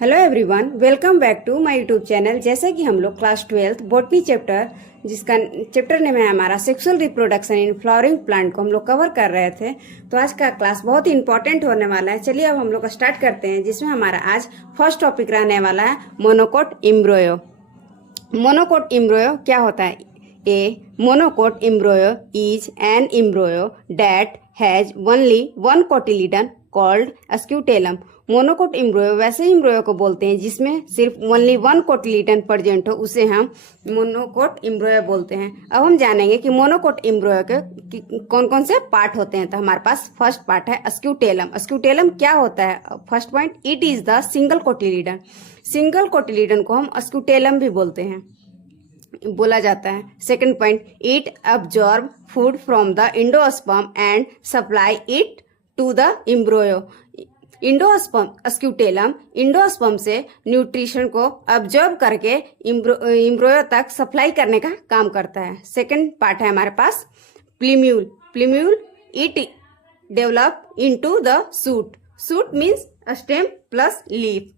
Hello everyone, welcome back to my YouTube channel. जैसे कि हम लोग क्लास 12 बॉटनी चैप्टर, जिसका चैप्टर नेम है हमारा sexual reproduction in flowering plant, को हम लोग कवर कर रहे थे। तो आज का क्लास बहुत ही इंपॉर्टेंट होने वाला है। चलिए अब हम लोग स्टार्ट करते हैं, जिसमें हमारा आज फर्स्ट टॉपिक रहने वाला है मोनोकोट एम्ब्रियो। मोनोकोट एम्ब्रियो क्या होता है? A monocot embryo is an embryo that has only one cotyledon called scutellum. Monocot embryo वैसे एम्ब्रियो को बोलते हैं जिसमें सिर्फ ओनली वन कोटिलिडन प्रेजेंट हो, उसे हम मोनोकोट एम्ब्रियो बोलते हैं। अब हम जानेंगे कि मोनोकोट एम्ब्रियो के कौन कौन से पार्ट होते हैं। तो हमारे पास फर्स्ट पार्ट है स्क्यूटेलम। स्क्यूटेलम क्या होता है? First point, it is the single cotyledon. Single cotyledon को हम स्क्यूटेलम भी बोलते हैं, बोला जाता है। Second point, it absorb food from the endosperm and supply it to the embryo. Endosperm scutellum endosperm से न्यूट्रिशन को अब्जॉर्ब करके एम्ब्रियो तक सप्लाई करने का काम करता है। सेकंड पार्ट है हमारे पास plumule. Plumule it develop into the suit. Suit means stem plus leaf.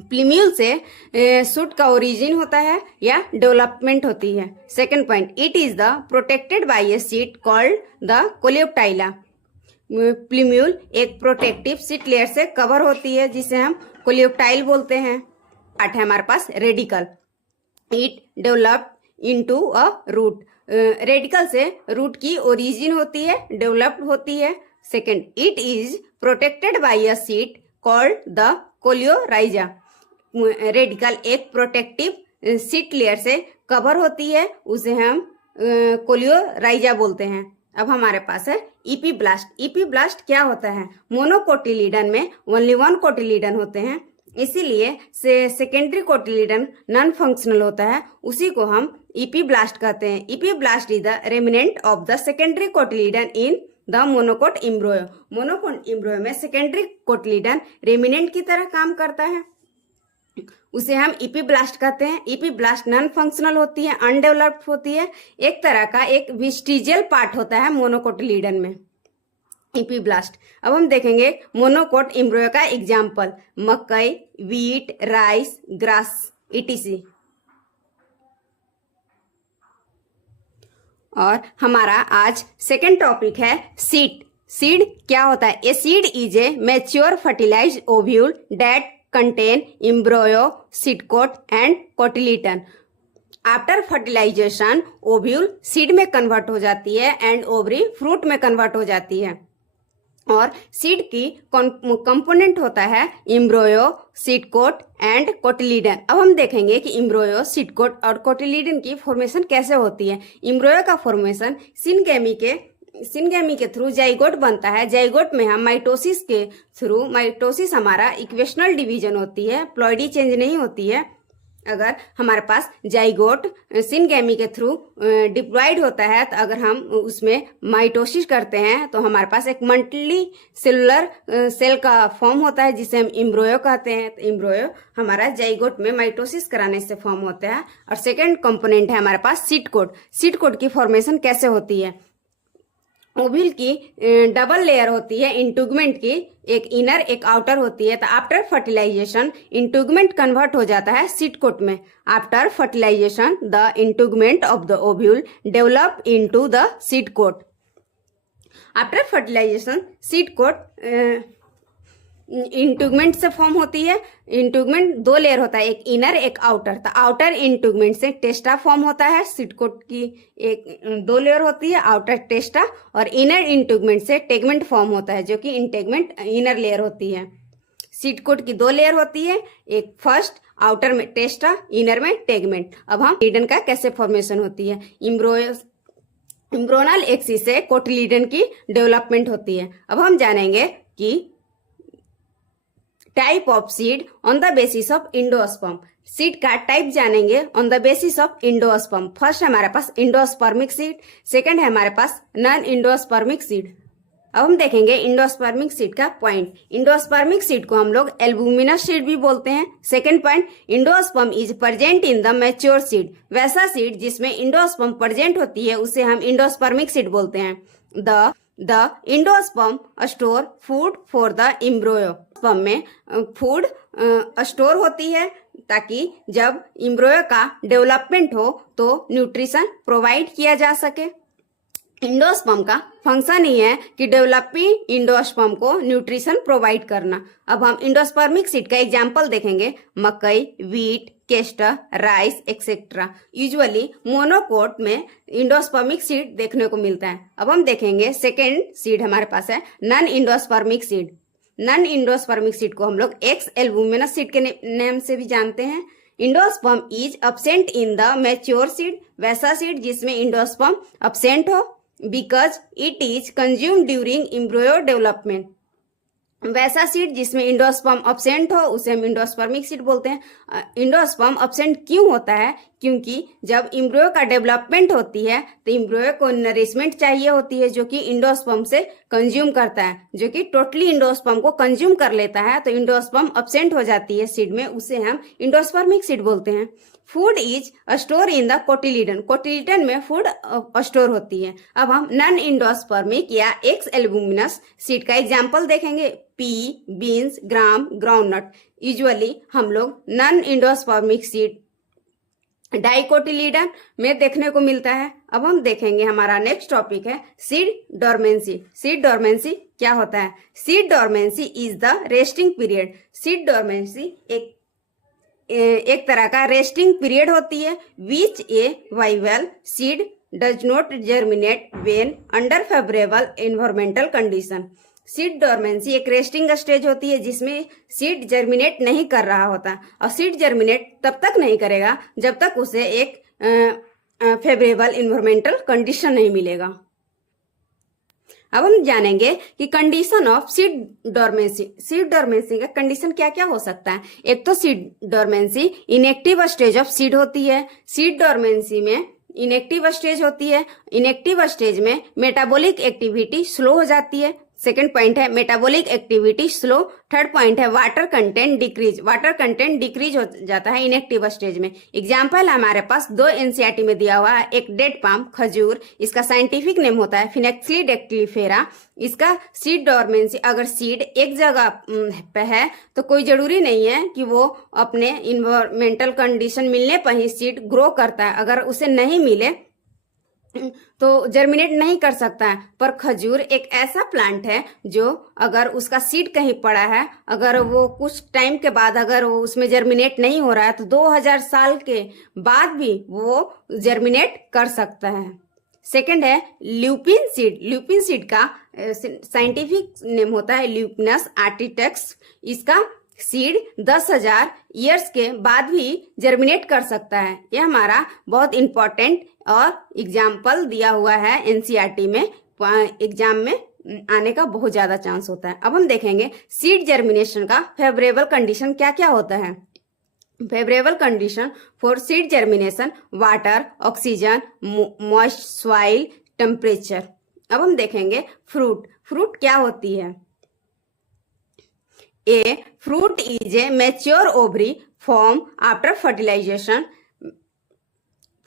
प्लीम्यूल से सूट का ओरिजिन होता है या डेवलपमेंट होती है। Second point, it is the protected by a sheath called the coleoptile. Plumule एक प्रोटेक्टिव सीट लेयर से cover होती है, जिसे हम कोलियोप्टाइल बोलते हैं। पार्ट है हमारे पास radicle. It developed into a root. Radicle से रूट की ओरिजिन होती है, डेवलप्ड होती है। Second, it is protected by a sheath called the coleorhiza. Radicle एक प्रोटेक्टिव सीट लेयर से कवर होती है, उसे हम कोलियोराइजा बोलते हैं। अब हमारे पास है इपीब्लास्ट। इपीब्लास्ट क्या होता है? मोनोकोटिलिडन में ओनली वन कोटिलिडन होते हैं, इसीलिए सेकेंडरी कोटिलिडन नॉन फंक्शनल होता है, उसी को हम इपीब्लास्ट कहते हैं। Epiblast is the remnant of the secondary cotyledon in the monocot embryo. Monocot embryo में सेकेंडरी कोटिलिडन रेमिनेंट की तरह काम करता है, उसे हम इपीब्लास्ट कहते हैं। इपीब्लास्ट नॉन फंक्शनल होती है, अनडेवलप्ड होती है, एक तरह का एक विस्टिजियल पार्ट होता है मोनोकोटिलिडन में इपीब्लास्ट। अब हम देखेंगे मोनोकोट एम्ब्रियो का एग्जाम्पल, मकई, वीट, राइस, ग्रास etc। और हमारा आज सेकेंड टॉपिक है सीड। सीड क्या होता है? A seed is a mature fertilized ovule that contain embryo, seed coat and cotyledon. After fertilization ovule seed में कन्वर्ट हो जाती है एंड ओवरी फ्रूट में कन्वर्ट हो जाती है। और सीड की कंपोनेंट होता है embryo, seed coat and cotyledon. अब हम देखेंगे कि एम्ब्रियो, सीड कोट और कोटिलिडन की फॉर्मेशन कैसे होती है। एम्ब्रियो का फॉर्मेशन सिनगेमी के थ्रू जाइगोट बनता है। जाइगोट में हम माइटोसिस के थ्रू, माइटोसिस हमारा इक्वेशनल डिवीजन होती है, प्लॉइडी चेंज नहीं होती है। अगर हमारे पास जाइगोट सिनगेमी के थ्रू डिप्लॉइड होता है, तो अगर हम उसमें माइटोसिस करते हैं तो हमारे पास एक मल्टी सेलुलर सेल का फॉर्म होता है, जिसे हम एम्ब्रियो कहते हैं। तो एम्ब्रियो हमारा जाइगोट में माइटोसिस कराने से फॉर्म होता है। और सेकेंड कंपोनेंट है हमारे पास सीड कोट। सीड कोट की फॉर्मेशन कैसे होती है? ओव्यूल की डबल लेयर होती है इंटुगमेंट की, एक इनर एक आउटर होती है। तो आफ्टर फर्टिलाइजेशन इंटुगमेंट कन्वर्ट हो जाता है सीड कोट में। After fertilization the integument of the ovule develop into the seed coat. After fertilization seed coat integument से फॉर्म होती है। इंटुगमेंट दो लेयर होता है, एक इनर एक आउटर। तो आउटर इंटुगमेंट से टेस्टा फॉर्म होता है। सीड कोट की एक दो लेयर होती है, आउटर टेस्टा, और इनर इंटुगमेंट से टेगमेंट फॉर्म होता है, जो कि इंटेगमेंट इनर लेयर होती है। सीड कोट की दो लेयर होती है, एक फर्स्ट आउटर में टेस्टा, इनर में टेगमेंट। अब हम कोटिलिडन का कैसे फॉर्मेशन होती है। एम्ब्रियोनल एक्सिस से कोटिलिडन की डेवलपमेंट होती है। अब हम जानेंगे कि type of seed on the basis of endosperm. Seed का टाइप जानेंगे on the basis of endosperm. First है हमारे पास इंडोस्पर्मिक सीड, सेकंड है हमारे पास नॉन इंडोस्पर्मिक सीड। अब हम देखेंगे इंडोस्पर्मिक सीड का पॉइंट। इंडोस्पर्मिक सीड को हम लोग एल्बुमिनस सीड भी बोलते हैं। Second point, endosperm is present in the mature seed. वैसा सीड जिसमें इंडोस्पर्म प्रेजेंट होती है, उसे हम इंडोस्पर्मिक सीड बोलते हैं। The endosperm store food for the embryo। Sperm में फूड स्टोर होती है ताकि जब एम्ब्रियो का डेवलपमेंट हो तो न्यूट्रिशन प्रोवाइड किया जा सके। इंडोस्पर्म का फंक्शन ही है कि डेवलपिंग इंडोस्पर्म को न्यूट्रिशन प्रोवाइड करना। अब हम इंडोस्पर्मिक सीड का एग्जाम्पल देखेंगे, मकई, wheat, castor, rice etcetera. Usually monocot में इंडोस्पर्मिक सीड देखने को मिलता है। अब हम देखेंगे सेकेंड सीड हमारे पास है non endospermic seed. Non endospermic seed को हम लोग एक्स एल्बुमिनस सीड के नेम से भी जानते हैं। Endosperm is absent in the mature seed, वैसा सीड जिसमें इंडोस्पर्म अब्सेंट हो, because it is consume during embryo development. वैसा सीड जिसमें इंडोस्पर्म अब्सेंट हो उसे हम इंडोस्पर्मिक सीड बोलते हैं। इंडोस्पर्म अब्सेंट क्यों होता है? क्योंकि जब एम्ब्रियो का डेवलपमेंट होती है तो एम्ब्रियो को नरिशमेंट चाहिए होती है जो कि इंडोस्पर्म से कंज्यूम करता है, जो कि टोटली इंडोस्पर्म को कंज्यूम कर लेता है। तो इंडोस्पर्म अब्सेंट हो जाती है सीड में, उसे हम इंडोस्पर्मिक सीड बोलते हैं। Food is store in the cotyledon, cotyledon में फूड स्टोर होती है। अब हम नॉन इंडोस्पर्मिक या एक्स एल्बुमिनस सीड का एग्जाम्पल देखेंगे, pea, beans, gram, groundnut. Usually हम लोग नॉन इंडोस्पर्मिक सीड डाइकोटिलीडन में देखने को मिलता है। अब हम देखेंगे हमारा नेक्स्ट टॉपिक है सीड डोरमेंसी। सीड डोरमेंसी क्या होता है? Seed dormancy is the resting period. Seed dormancy एक तरह का रेस्टिंग पीरियड होती है which a viable seed does not germinate when under favourable environmental condition. Seed dormancy एक रेस्टिंग स्टेज होती है जिसमें सीड जर्मिनेट नहीं कर रहा होता, और सीड जर्मिनेट तब तक नहीं करेगा जब तक उसे एक फेवरेबल एनवायरमेंटल कंडीशन नहीं मिलेगा। अब हम जानेंगे कि condition of seed dormancy. Seed dormancy का कंडीशन क्या क्या हो सकता है। एक तो seed dormancy inactive stage of seed होती है। सीड डोरमेंसी में इनएक्टिव स्टेज होती है। इनएक्टिव स्टेज में मेटाबॉलिक एक्टिविटी स्लो हो जाती है। सेकेंड पॉइंट है metabolic activity slow. Third point है water content decrease. Water content decrease हो जाता है इनएक्टिव स्टेज में। एग्जाम्पल हमारे पास दो एनसीईआरटी में दिया हुआ है, एक डेट पाम खजूर, इसका साइंटिफिक नेम होता है फिनेक्सिलिडेक्टिफेरा। इसका सीड डोरमेंसी, अगर सीड एक जगह पे है तो कोई जरूरी नहीं है कि वो अपने इन्वायरमेंटल कंडीशन मिलने पर ही सीड ग्रो करता है। अगर उसे नहीं मिले तो जर्मिनेट नहीं कर सकता है। पर खजूर एक ऐसा प्लांट है जो अगर उसका सीड कहीं पड़ा है, अगर वो कुछ टाइम के बाद अगर वो उसमें जर्मिनेट नहीं हो रहा है तो 2000 साल के बाद भी वो जर्मिनेट कर सकता है। सेकंड है ल्यूपिन सीड। ल्यूपिन सीड का साइंटिफिक नेम होता है ल्यूपिनस आर्टिटेक्स। इसका सीड 10,000 ईयर्स के बाद भी जर्मिनेट कर सकता है। यह हमारा बहुत इंपॉर्टेंट और एग्जाम्पल दिया हुआ है एनसीईआरटी में, एग्जाम में आने का बहुत ज्यादा चांस होता है। अब हम देखेंगे सीड जर्मिनेशन का फेवरेबल कंडीशन क्या क्या होता है। Favourable condition for seed germination water, oxygen, moist soil, temperature. अब हम देखेंगे फ्रूट। फ्रूट क्या होती है? A fruit is a mature ovary formed after fertilization.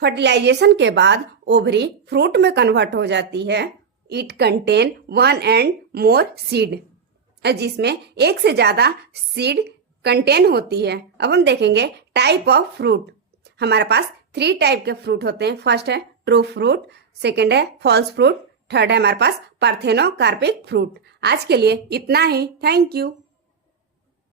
Fertilization के बाद ओवरी फ्रूट में कन्वर्ट हो जाती है। It contain 1 and more seed, जिसमें एक से ज्यादा सीड कंटेन होती है। अब हम देखेंगे टाइप ऑफ फ्रूट। हमारे पास 3 टाइप के फ्रूट होते हैं। फर्स्ट है ट्रू फ्रूट, सेकेंड है फॉल्स फ्रूट, थर्ड है हमारे पास पार्थेनोकार्पिक फ्रूट। आज के लिए इतना ही। Thank you.